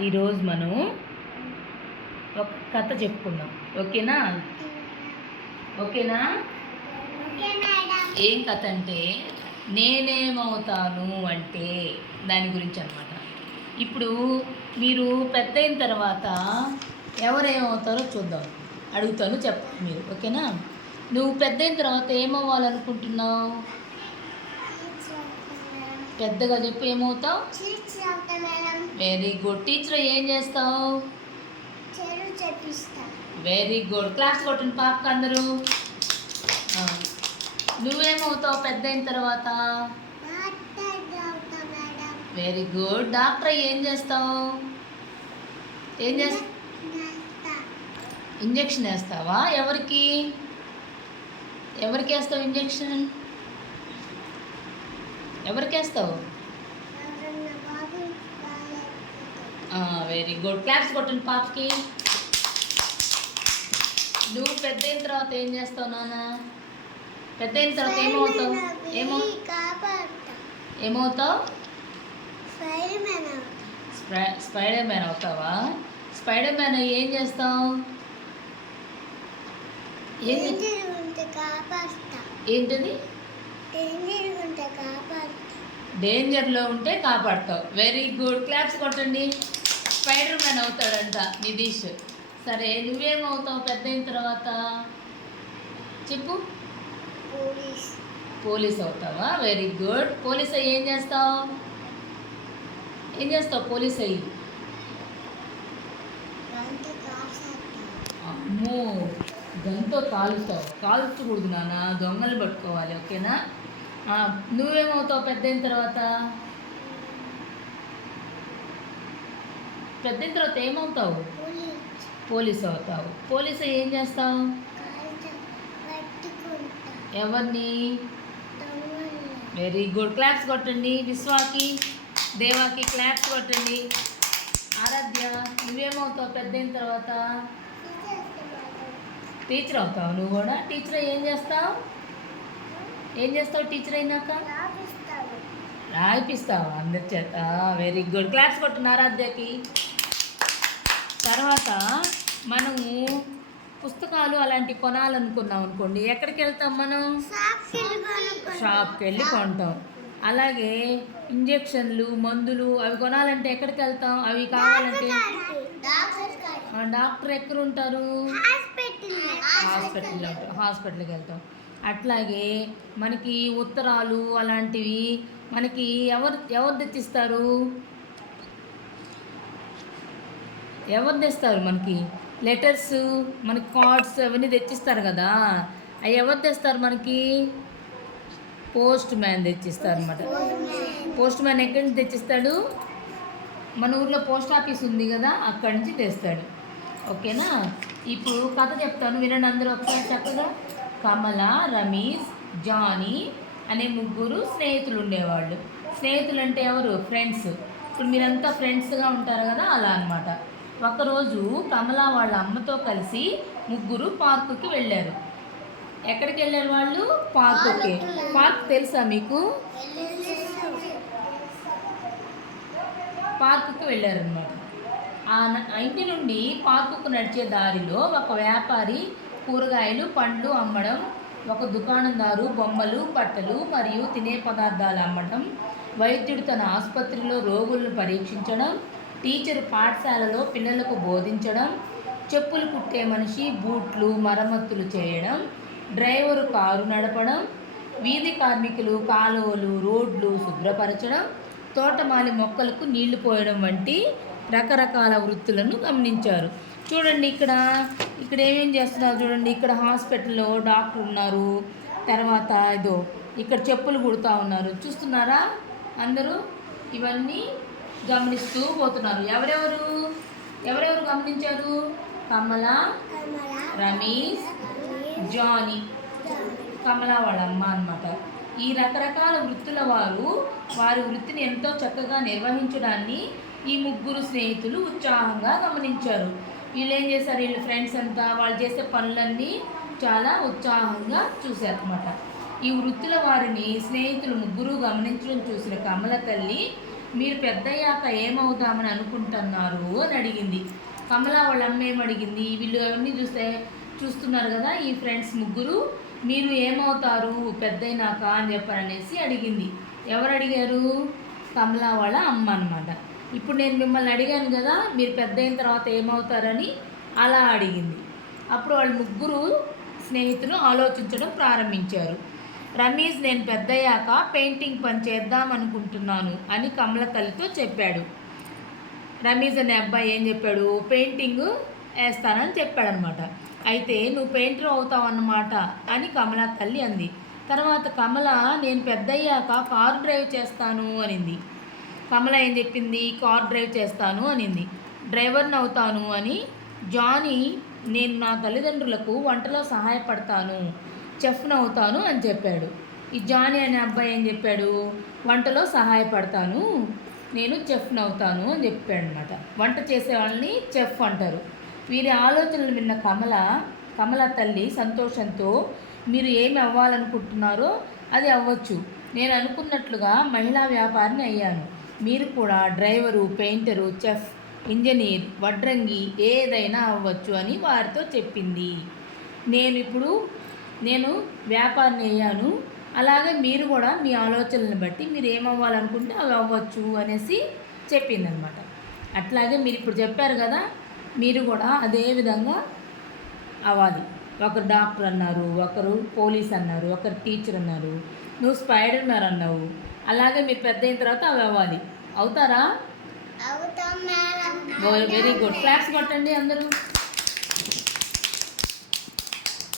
ఈరోజు మనం ఒక కథ చెప్పుకుందాం. ఓకేనా? ఓకేనా? ఏం కథ అంటే నేనేమవుతాను అంటే దాని గురించి అనమాట ఇప్పుడు మీరు పెద్ద అయిన తర్వాత ఎవరేమవుతారో చూద్దాం. అడుగుతాను చెప్పండి మీరు. ఓకేనా? నువ్వు పెద్ద అయిన తర్వాత ఏమవ్వాలనుకుంటున్నావు? పెద్దగా చెప్పు ఏమవుతావు వెరీ గుడ్ టీచర్ ఏం చేస్తావు? వెరీ గుడ్ క్లాస్ కొట్టిన పాపకి అందరూ? నువ్వేమవుతావు పెద్ద అయిన తర్వాత? వెరీ గుడ్ డాక్టర్ ఏం చేస్తావు? ఏం చేస్తా ఇంజెక్షన్ వేస్తావా? ఎవరికి? ఎవరికి వేస్తావు ఇంజెక్షన్ ఎవరికి వేస్తావు వెరీ గుడ్ క్లాప్స్ కొట్టండి పాపకి. నువ్వు పెద్ద అయిన తర్వాత ఏం చేస్తావు నాన్న? పెద్ద అయిన తర్వాత ఏమవుతావు ఏమవు ఏమవుతావు? స్పై- స్పైడర్ మ్యాన్ అవుతావా? స్పైడర్ మ్యాన్ ఏం చేస్తావు? ఏంటది? డేంజర్లో ఉంటే కాపాడతావు. వెరీ గుడ్ క్లాప్స్ కొట్టండి. స్పైడర్ మ్యాన్ అవుతాడంట నితీష్. సరే నువ్వేమవుతావు పెద్ద అయిన తర్వాత? చెప్పు. పోలీస్. అవుతావా? వెరీ గుడ్ పోలీస్ అయ్యి ఏం చేస్తావు? ఏం చేస్తావు? పోలీస్ అయ్యి. అమ్మో గంతో కాలుస్తావు. కాల్చకూడదు నాన్న. దొంగలు పట్టుకోవాలి ఓకేనా? నువ్వేమవుతావు పెద్ద అయిన తర్వాత? పెద్ద అయిన తర్వాత ఏమవుతావు? పోలీస్ అవుతావు. పోలీస్ ఏం చేస్తావు? ఎవరిని? Very good. క్లాప్స్ కొట్టండి. విశ్వాకి దేవాకి క్లాప్స్ కొట్టండి. ఆరాధ్య నువ్వేమవుతావు పెద్ద అయిన తర్వాత టీచర్ అవుతావు. నువ్వు కూడా టీచర్ ఏం చేస్తావు? ఏం చేస్తావు టీచర్ అయినాక? రాయిపిస్తావు అందరి చేత. వెరీ గుడ్ క్లాప్స్ కొట్టిన ఆరాధ్యకి. తర్వాత మనము పుస్తకాలు అలాంటివి కొనాలనుకున్నాం అనుకోండి. ఎక్కడికి వెళ్తాం మనం? షాప్కి వెళ్ళి కొంటాం. అలాగే ఇంజెక్షన్లు మందులు అవి కొనాలంటే ఎక్కడికి వెళ్తాం? అవి కావాలంటే? డాక్టర్ ఎక్కడ ఉంటారు హాస్పిటల్లో ఉంటాం హాస్పిటల్కి వెళ్తాం. అట్లాగే మనకి ఉత్తరాలు అలాంటివి మనకి ఎవరు ఎవరు తెచ్చిస్తారు? ఎవరు తెస్తారు మనకి? లెటర్స్ మనకి కార్డ్స్ అవన్నీ తెచ్చిస్తారు కదా. అవి ఎవరు తెస్తారు మనకి? పోస్ట్ మ్యాన్ తెచ్చిస్తారు అనమాట పోస్ట్ మ్యాన్ ఎక్కడి నుంచి తెచ్చిస్తాడు? మన ఊర్లో పోస్ట్ ఆఫీస్ ఉంది కదా అక్కడి నుంచి తెస్తాడు. ఓకేనా? ఇప్పుడు కథ చెప్తాను వినండి అందరూ ఒకసారి చక్కగా. కమల రమేష్ జానీ అనే ముగ్గురు స్నేహితులు ఉండేవాళ్ళు స్నేహితులు అంటే ఎవరు? ఫ్రెండ్స్. ఇప్పుడు మీరంతా ఫ్రెండ్స్గా ఉంటారు కదా అలా అనమాట ఒకరోజు కమల వాళ్ళ అమ్మతో కలిసి ముగ్గురు పార్కుకి వెళ్ళారు. ఎక్కడికి వెళ్ళారు వాళ్ళు? పార్కుకి. పార్క్ తెలుసా మీకు? పార్కుకి వెళ్ళారనమాట ఆ న- ఆ ఇంటి నుండి పార్కుకు నడిచే దారిలో ఒక వ్యాపారి కూరగాయలు పండ్లు అమ్మడం ఒక దుకాణందారు బొమ్మలు బట్టలు మరియు తినే పదార్థాలు అమ్మడం వైద్యుడు తన ఆసుపత్రిలో రోగులను పరీక్షించడం టీచర్ పాఠశాలలో పిల్లలకు బోధించడం చెప్పులు కుట్టే మనిషి బూట్లు మరమ్మతులు చేయడం డ్రైవరు కారు నడపడం వీధి కార్మికులు కాలువలు రోడ్లు శుభ్రపరచడం తోటమాలి మొక్కలకు నీళ్ళు పోయడం వంటి రకరకాల వృత్తులను గమనించారు. చూడండి ఇక్కడ ఇక్కడ ఏమేం చేస్తున్నారు చూడండి. ఇక్కడ హాస్పిటల్లో డాక్టర్ ఉన్నారు. తర్వాత ఇదో ఇక్కడ చెప్పులు కుడుతూ ఉన్నారు. చూస్తున్నారా? అందరూ ఇవన్నీ గమనిస్తూ పోతున్నారు. ఎవరెవరు? ఎవరెవరు గమనించారు? కమల రమేష్ జానీ. కమల వాళ్ళ అమ్మ అనమాట ఈ రకరకాల వృత్తుల వారు వారి వృత్తిని ఎంతో చక్కగా నిర్వహించడాన్ని ఈ ముగ్గురు స్నేహితులు ఉత్సాహంగా గమనించారు. వీళ్ళు ఏం చేశారు? వీళ్ళు ఫ్రెండ్స్ అంతా వాళ్ళు చేసే పనులన్నీ చాలా ఉత్సాహంగా చూశారన్నమాట. ఈ వృత్తుల వారిని స్నేహితులు ముగ్గురు గమనించడం చూసిన కమల తల్లి మీరు పెద్దయ్యాక ఏమవుతామని అనుకుంటున్నారు? అని అడిగింది. కమల వాళ్ళ అమ్మ ఏమడిగింది? అడిగింది వీళ్ళు అవన్నీ చూస్తే చూస్తున్నారు కదా ఈ ఫ్రెండ్స్ ముగ్గురు మీరు ఏమవుతారు? పెద్దయినాక అని చెప్పారనేసి అడిగింది. ఎవరు అడిగారు కమలా వాళ్ళ అమ్మ అన్నమాట. ఇప్పుడు నేను మిమ్మల్ని అడిగాను కదా మీరు పెద్ద అయిన తర్వాత ఏమవుతారని అలా అడిగింది. అప్పుడు వాళ్ళు ముగ్గురు స్నేహితులు ఆలోచించడం ప్రారంభించారు. రమేష్ నేను పెద్దయ్యాక పెయింటింగ్ పని చేద్దాం అనుకుంటున్నాను అని కమల తల్లితో చెప్పాడు. రమీజ్ అనే అబ్బాయి ఏం చెప్పాడు? పెయింటింగ్ వేస్తానని చెప్పాడనమాట. అయితే నువ్వు పెయింటర్ అవుతావు అన్నమాట అని కమల తల్లి అంది. తర్వాత కమల నేను పెద్దయ్యాక కారు డ్రైవ్ చేస్తాను అనింది. కమల ఏం చెప్పింది? కార్ డ్రైవ్ చేస్తాను అనింది. డ్రైవర్ని అవుతాను అని జానీ నేను నా తల్లిదండ్రులకు వంటలో సహాయపడతాను చెఫ్ను అవుతాను అని చెప్పాడు. ఈ జానీ అనే అబ్బాయి ఏం చెప్పాడు? వంటలో సహాయపడతాను నేను చెఫ్ను అవుతాను అని చెప్పాడు అనమాట వంట చేసే వాళ్ళని చెఫ్ అంటారు. వీరి ఆలోచనలు విన్న కమల కమల తల్లి సంతోషంతో మీరు ఏమి అవ్వాలనుకుంటున్నారో అది అవ్వచ్చు. నేను అనుకున్నట్లుగా మహిళా వ్యాపారిని అయ్యాను. మీరు కూడా డ్రైవరు పెయింటరు చెఫ్ ఇంజనీర్ వడ్రంగి ఏదైనా అవ్వచ్చు అని వారితో చెప్పింది. నేను ఇప్పుడు నేను వ్యాపారిని అయ్యాను. అలాగే మీరు కూడా మీ ఆలోచనలను బట్టి మీరు ఏమవ్వాలనుకుంటే అవి అవ్వచ్చు అనేసి చెప్పిందనమాట. అట్లాగే మీరు ఇప్పుడు చెప్పారు కదా మీరు కూడా అదే విధంగా అవ్వాలి. ఒకరు డాక్టర్ అన్నారు ఒకరు పోలీస్ అన్నారు ఒకరు టీచర్ అన్నారు నువ్వు స్పైడర్ మ్యాన్ అన్నావు. అలాగే మీరు పెద్ద అయిన తర్వాత అవి అవ్వాలి. అవుతారా? Very good. క్లాప్స్ కొట్టండి అందరూ.